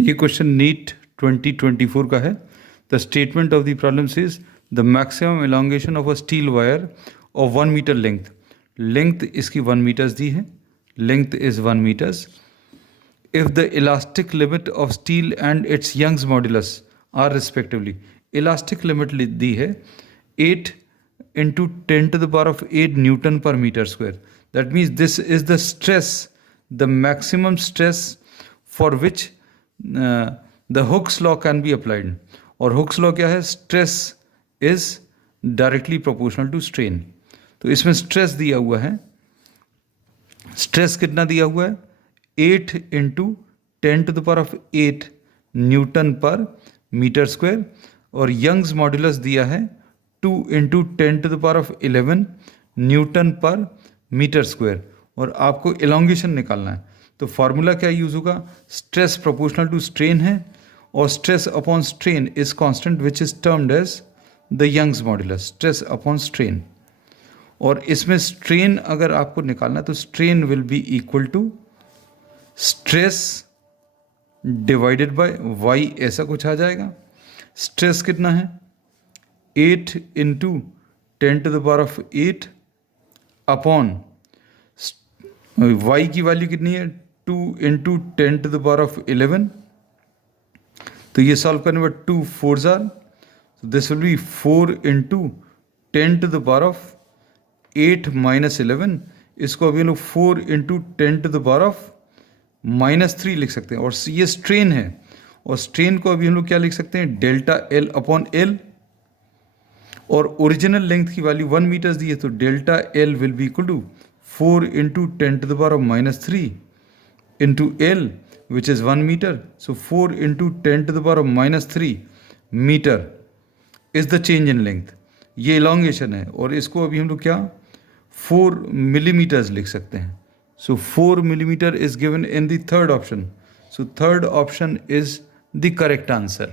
ये question NEET 2024 का है. The statement of the problem is the maximum elongation of a steel wire of 1 metre length. Length इसकी 1 metres दी है. Length is 1 metres. If the elastic limit of steel and its Young's modulus are respectively. Elastic limit दी है 8 into 10 to the power of 8 Newton per meter square. That means this is the stress, the maximum stress for which the Hooke's law can be applied. और Hooke's law क्या है? Stress is directly proportional to strain. तो इसमें stress दिया हुआ है. Stress कितना दिया हुआ है? 8 into 10 to the power of 8 Newton per meter square. और Young's modulus दिया है 2 into 10 to the power of 11 Newton पर मीटर स्क्वायर. और आपको एलोंगेशन निकालना है. तो फार्मूला क्या यूज़ होगा? स्ट्रेस प्रोपोर्शनल टू स्ट्रेन है और stress upon strain is constant which is termed as the Young's modulus. Stress upon strain. और इसमें स्ट्रेन अगर आपको निकालना है तो strain will be equal to stress divided by Y, ऐसा कुछ आ जाएगा. स्ट्रेस कितना है? 8 into 10 to the power of 8 upon y की वैल्यू कितनी है? 2 into 10 to the power of 11. तो ये सॉल्व करने पर 2 4s are, so this will be 4 into 10 to the power of 8 minus 11. इसको अभी हम लोग 4 into 10 to the power of -3 लिख सकते हैं. और ये स्ट्रेन है और स्ट्रेन को अभी हम लोग क्या लिख सकते हैं? Delta L upon L. और ओरिजिनल लेंथ की वैल्यू 1 मीटर्स दी है तो delta L will be equal to 4 into 10 to the power of -3 into L which is 1 meter. So 4 into 10 to the power of -3 meter is the change in length. ये elongation है और इसको अभी हम लोग क्या 4 millimeters लिख सकते हैं. So 4 millimeter is given in the third option. So third option is the correct answer.